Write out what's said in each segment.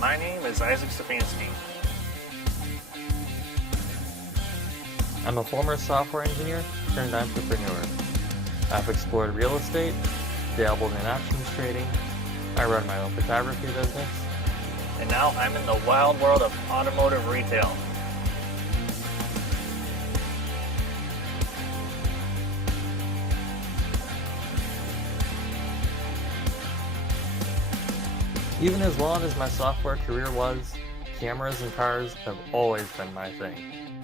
My name is Isaac Stefanski. I'm a former software engineer turned entrepreneur. I've explored real estate, dabbled in options trading, I run my own photography business, And now I'm in the wild world of automotive retail. Even as long as my software career was, cameras and cars have always been my thing.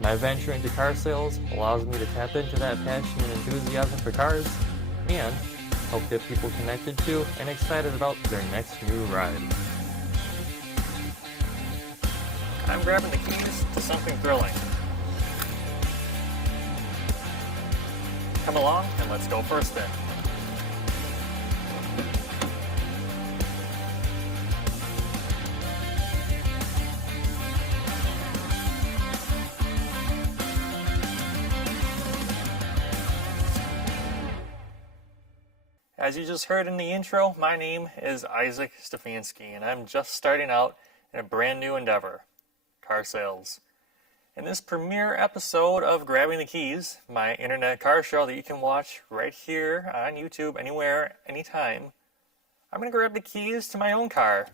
My venture into car sales allows me to tap into that passion and enthusiasm for cars and help get people connected to and excited about their next new ride. I'm grabbing the keys to something thrilling. Come along and let's go for a spin. As you just heard in the intro, my name is Isaac Stefanski, and I'm just starting out in a brand new endeavor, car sales. In this premiere episode of Grabbing the Keys, my internet car show that you can watch right here on YouTube, anywhere, anytime, I'm going to grab the keys to my own car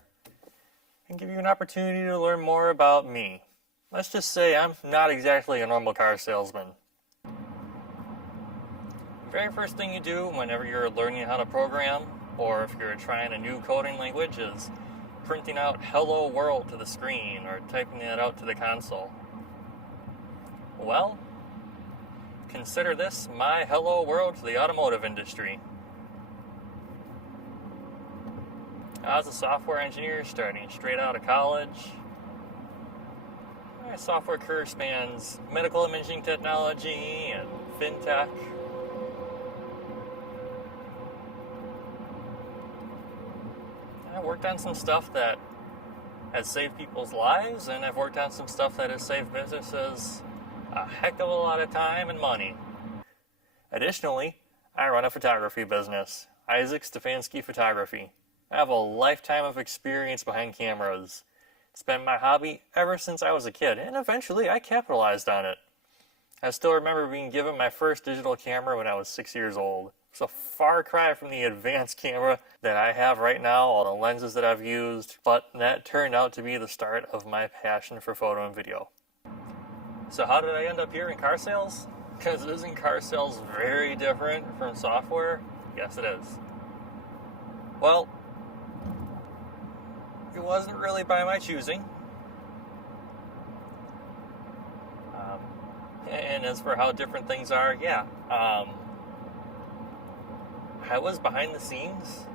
and give you an opportunity to learn more about me. Let's just say I'm not exactly a normal car salesman. The very first thing you do whenever you're learning how to program, or if you're trying a new coding language, is printing out "Hello World" to the screen or typing it out to the console. Well, consider this my hello world to the automotive industry. I was a software engineer starting straight out of college. My software career spans medical imaging technology and fintech. I worked on some stuff that has saved people's lives, and I've worked on some stuff that has saved businesses a heck of a lot of time and money. Additionally, I run a photography business, Isaac Stefanski Photography. I have a lifetime of experience behind cameras. It's been my hobby ever since I was a kid, and eventually I capitalized on it. I still remember being given my first digital camera when I was 6 years old. It's a far cry from the advanced camera that I have right now, all the lenses that I've used, but that turned out to be the start of my passion for photo and video. So how did I end up here in car sales? Because isn't car sales very different from software? Yes, it is. Well, it wasn't really by my choosing. And as for how different things are, yeah. I was behind the scenes,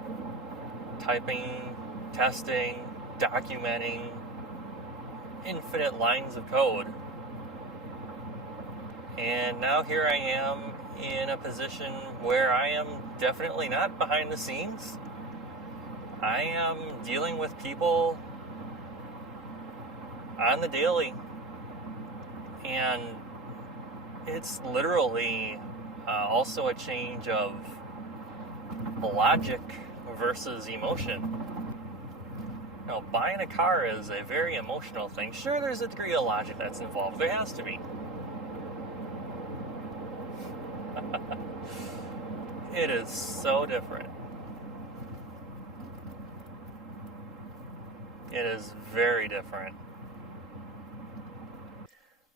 typing, testing, documenting infinite lines of code. And now here I am in a position where I am definitely not behind the scenes. I am dealing with people on the daily. And it's literally also a change of logic versus emotion. Now, buying a car is a very emotional thing. Sure, there's a degree of logic that's involved. There has to be. It is so different. It is very different.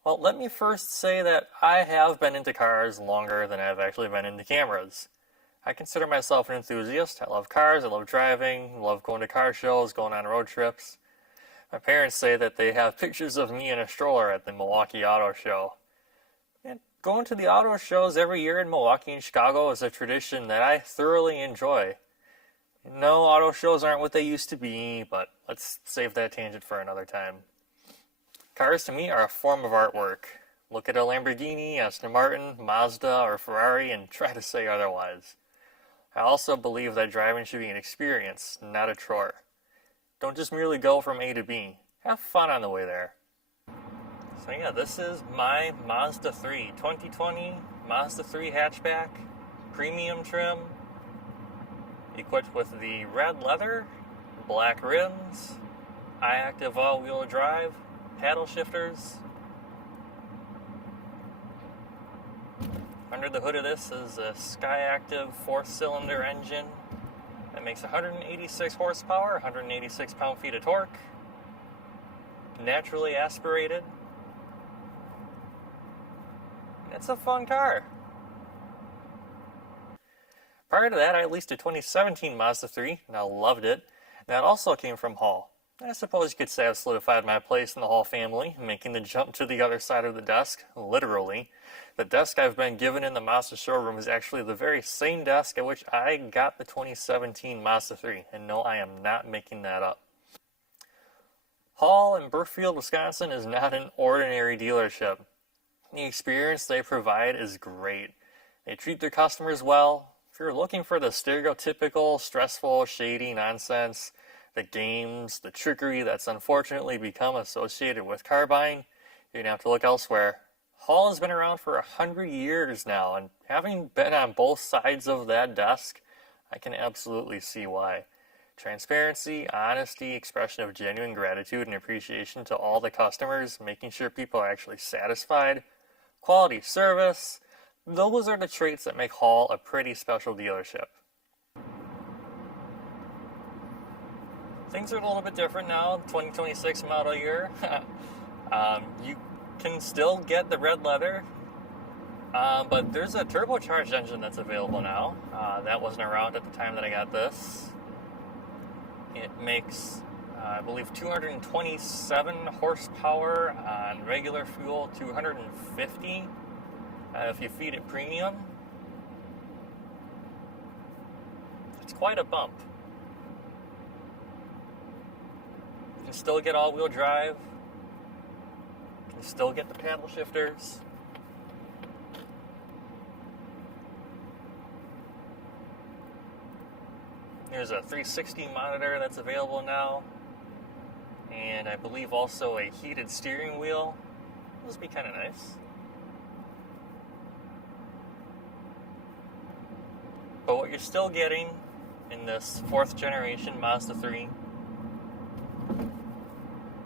Well, let me first say that I have been into cars longer than I've actually been into cameras. I consider myself an enthusiast. I love cars, I love driving, love going to car shows, going on road trips. My parents say that they have pictures of me in a stroller at the Milwaukee Auto Show. And going to the auto shows every year in Milwaukee and Chicago is a tradition that I thoroughly enjoy. No, auto shows aren't what they used to be, but let's save that tangent for another time. Cars to me are a form of artwork. Look at a Lamborghini, Aston Martin, Mazda, or Ferrari and try to say otherwise. I also believe that driving should be an experience, not a chore. Don't just merely go from A to B. Have fun on the way there. So yeah, this is my Mazda3, 2020 Mazda3 hatchback, premium trim, equipped with the red leather, black rims, iActive all-wheel drive, paddle shifters. Under the hood of this is a SkyActiv 4-cylinder engine that makes 186 horsepower, 186 pound-feet of torque, naturally aspirated. It's a fun car. Prior to that, I leased a 2017 Mazda 3, and I loved it. That also came from Hall. I suppose you could say I've solidified my place in the Hall family, making the jump to the other side of the desk, literally. The desk I've been given in the Mazda showroom is actually the very same desk at which I got the 2017 Mazda 3, and no, I am not making that up. Hall in Brookfield, Wisconsin is not an ordinary dealership. The experience they provide is great. They treat their customers well. If you're looking for the stereotypical, stressful, shady nonsense, the games, the trickery that's unfortunately become associated with car buying, you're going to have to look elsewhere. Hall has been around for 100 years now, and having been on both sides of that desk, I can absolutely see why. Transparency, honesty, expression of genuine gratitude and appreciation to all the customers, making sure people are actually satisfied, quality service, those are the traits that make Hall a pretty special dealership. Things are a little bit different now, 2026 model year. You can still get the red leather, but there's a turbocharged engine that's available now. That wasn't around at the time that I got this. It makes, I believe, 227 horsepower on regular fuel, 250 if you feed it premium. It's quite a bump. You can still get all-wheel drive. You can still get the paddle shifters. There's a 360 monitor that's available now. And I believe also a heated steering wheel. This would be kind of nice. But what you're still getting in this 4th generation Mazda 3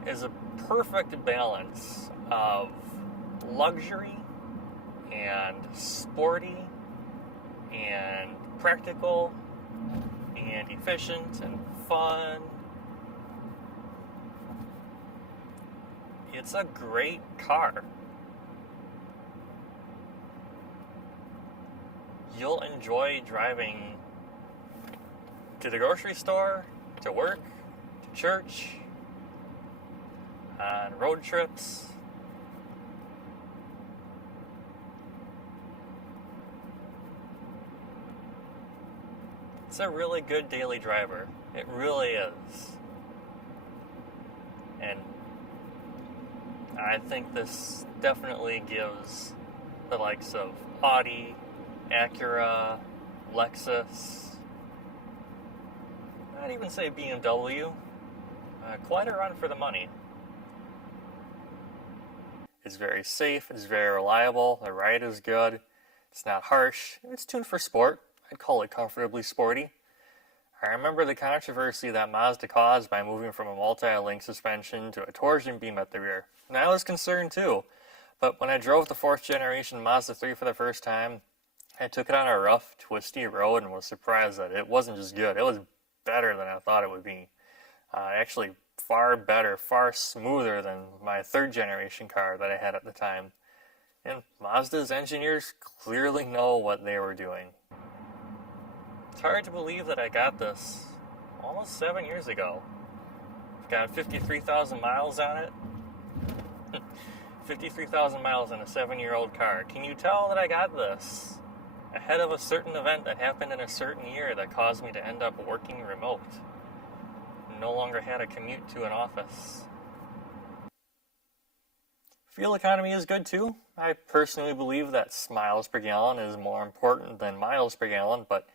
is a perfect balance of luxury and sporty and practical and efficient and fun. It's a great car. You'll enjoy driving to the grocery store, to work, to church, on road trips. It's a really good daily driver. It really is. And I think this definitely gives the likes of Audi, Acura, Lexus, I'd even say BMW, quite a run for the money. It's very safe, it's very reliable, the ride is good, it's not harsh, it's tuned for sport. I'd call it comfortably sporty. I remember the controversy that Mazda caused by moving from a multi-link suspension to a torsion beam at the rear. And I was concerned too, but when I drove the 4th generation Mazda 3 for the first time, I took it on a rough, twisty road and was surprised that it wasn't just good, it was better than I thought it would be. Actually far better, far smoother than my 3rd generation car that I had at the time. And Mazda's engineers clearly know what they were doing. It's hard to believe that I got this almost 7 years ago. I've got 53,000 miles on it. 53,000 miles on a 7-year-old car. Can you tell that I got this ahead of a certain event that happened in a certain year that caused me to end up working remote? No longer had a commute to an office. Fuel economy is good too. I personally believe that miles per gallon is more important than miles per gallon, but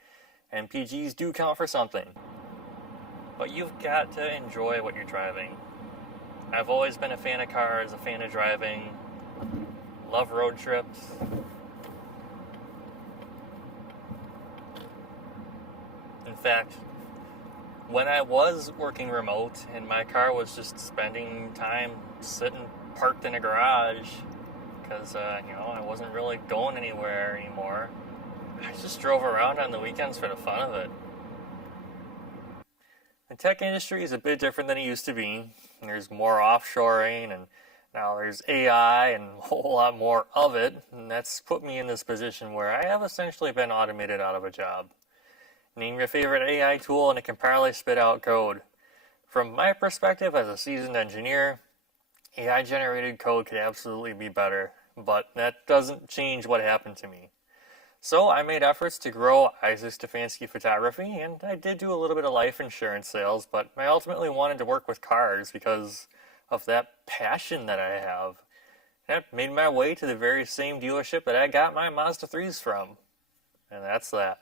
MPGs do count for something. But you've got to enjoy what you're driving. I've always been a fan of cars, a fan of driving, love road trips. In fact, when I was working remote and my car was just spending time sitting parked in a garage because, I wasn't really going anywhere anymore, I just drove around on the weekends for the fun of it. The tech industry is a bit different than it used to be. There's more offshoring, and now there's AI and a whole lot more of it, and that's put me in this position where I have essentially been automated out of a job. Name your favorite AI tool and it can probably spit out code. From my perspective as a seasoned engineer, AI-generated code could absolutely be better, but that doesn't change what happened to me. So I made efforts to grow Isaac Stefanski Photography, and I did do a little bit of life insurance sales, but I ultimately wanted to work with cars because of that passion that I have. And I made my way to the very same dealership that I got my Mazda 3s from. And that's that.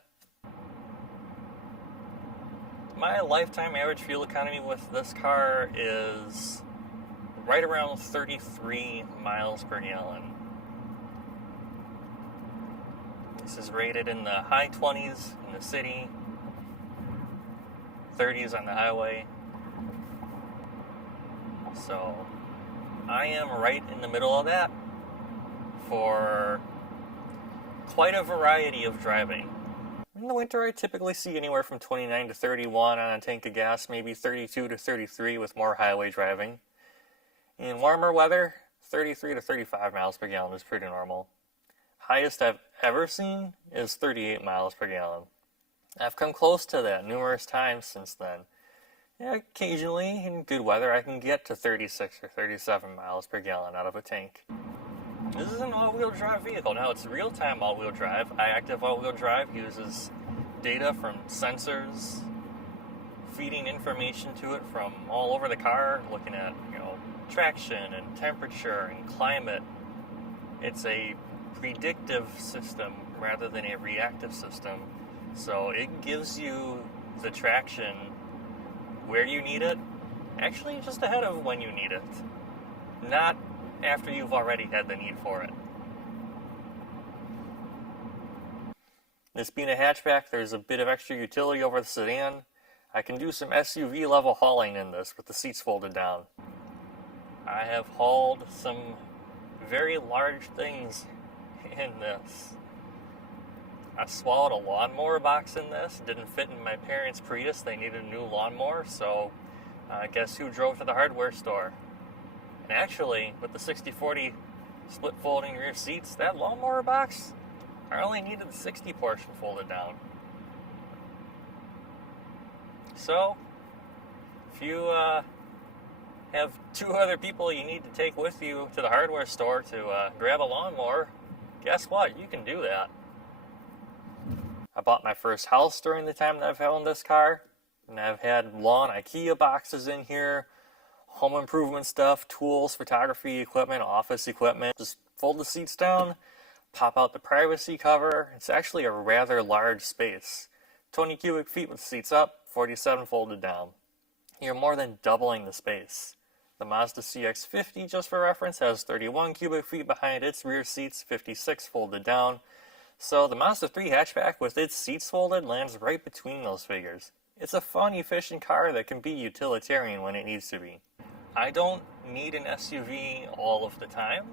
My lifetime average fuel economy with this car is right around 33 miles per gallon. This is rated in the high 20s in the city, 30s on the highway. So I am right in the middle of that for quite a variety of driving. In the winter, I typically see anywhere from 29 to 31 on a tank of gas, maybe 32 to 33 with more highway driving. In warmer weather, 33 to 35 miles per gallon is pretty normal. Highest I've ever seen is 38 miles per gallon. I've come close to that numerous times since then. Yeah, occasionally, in good weather, I can get to 36 or 37 miles per gallon out of a tank. This is an all-wheel drive vehicle. Now, it's real-time all-wheel drive. iActive all-wheel drive uses data from sensors, feeding information to it from all over the car, looking at, traction and temperature and climate. It's a predictive system rather than a reactive system. So it gives you the traction where you need it, actually just ahead of when you need it, not after you've already had the need for it. This being a hatchback, there's a bit of extra utility over the sedan. I can do some SUV level hauling in this with the seats folded down. I have hauled some very large things in this. I swallowed a lawnmower box in this. It didn't fit in my parents' Prius. They needed a new lawnmower, so guess who drove to the hardware store? And actually, with the 60/40 split folding rear seats, that lawnmower box, I only needed the 60 portion folded down. So, if you have two other people you need to take with you to the hardware store to grab a lawnmower, guess what? You can do that. I bought my first house during the time that I've owned this car, and I've had lawn IKEA boxes in here, home improvement stuff, tools, photography equipment, office equipment. Just fold the seats down, pop out the privacy cover. It's actually a rather large space. 20 cubic feet with seats up, 47 folded down. You're more than doubling the space. The Mazda CX-50, just for reference, has 31 cubic feet behind its rear seats, 56 folded down. So the Mazda 3 hatchback with its seats folded lands right between those figures. It's a fun, efficient car that can be utilitarian when it needs to be. I don't need an SUV all of the time,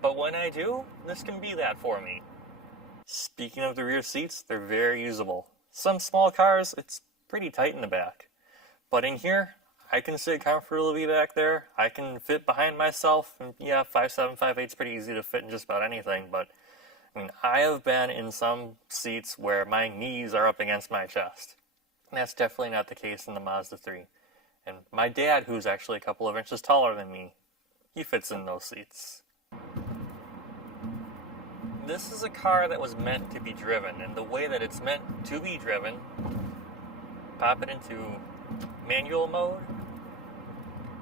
but when I do, this can be that for me. Speaking of the rear seats, they're very usable. Some small cars, it's pretty tight in the back. But in here, I can sit comfortably back there. I can fit behind myself. And yeah, 5'7", 5'8" is pretty easy to fit in just about anything, but I have been in some seats where my knees are up against my chest. And that's definitely not the case in the Mazda 3. And my dad, who's actually a couple of inches taller than me, he fits in those seats. This is a car that was meant to be driven, and the way that it's meant to be driven, pop it into manual mode,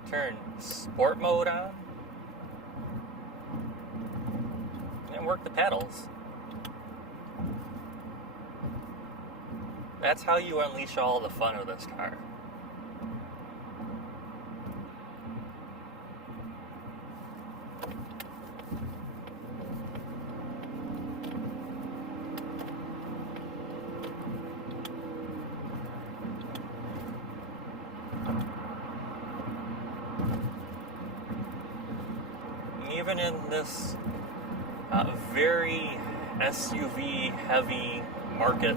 turn sport mode on, and work the pedals. That's how you unleash all the fun of this car. even in this very SUV heavy market,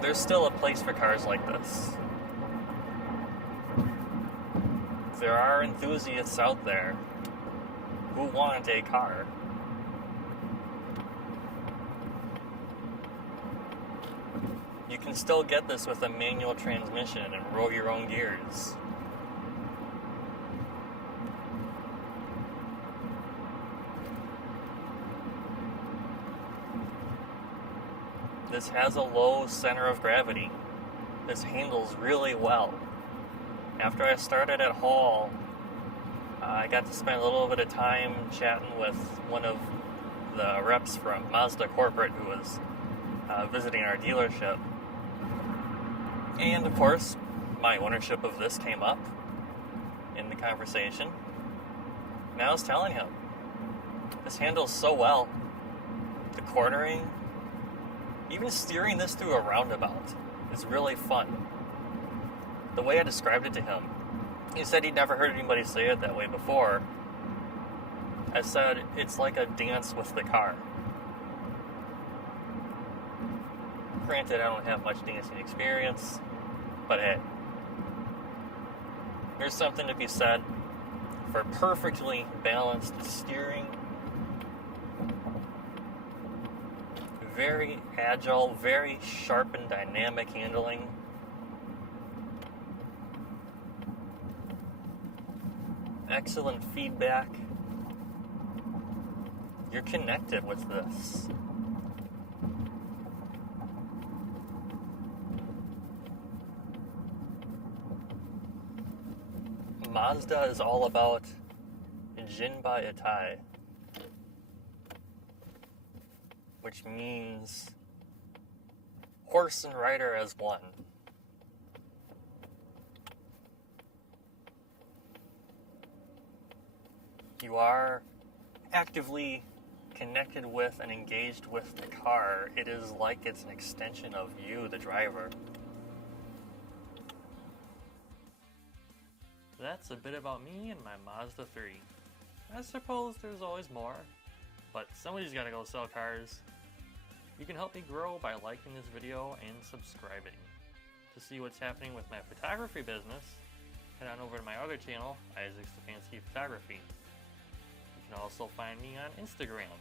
there's still a place for cars like this. There are enthusiasts out there who want a car. You can still get this with a manual transmission and roll your own gears. This has a low center of gravity. This handles really well. After I started at Hall, I got to spend a little bit of time chatting with one of the reps from Mazda corporate who was visiting our dealership. And of course, my ownership of this came up in the conversation. And I was telling him, this handles so well. The cornering, even steering this through a roundabout is really fun. The way I described it to him, he said he'd never heard anybody say it that way before. I said, it's like a dance with the car. Granted, I don't have much dancing experience, but hey, there's something to be said for perfectly balanced steering. Very agile, very sharp and dynamic handling. Excellent feedback. You're connected with this. Mazda is all about Jinba Itai, which means horse and rider as one. You are actively connected with and engaged with the car. It is like it's an extension of you, the driver. That's a bit about me and my Mazda 3. I suppose there's always more, but somebody's gotta go sell cars. You can help me grow by liking this video and subscribing. To see what's happening with my photography business, head on over to my other channel, Isaac Stefanski Photography. You can also find me on Instagram.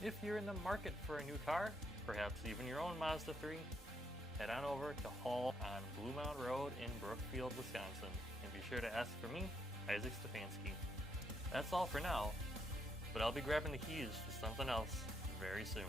If you're in the market for a new car, perhaps even your own Mazda 3, head on over to Hall on Blue Mound Road in Brookfield, Wisconsin, and be sure to ask for me, Isaac Stefanski. That's all for now, but I'll be grabbing the keys to something else very soon.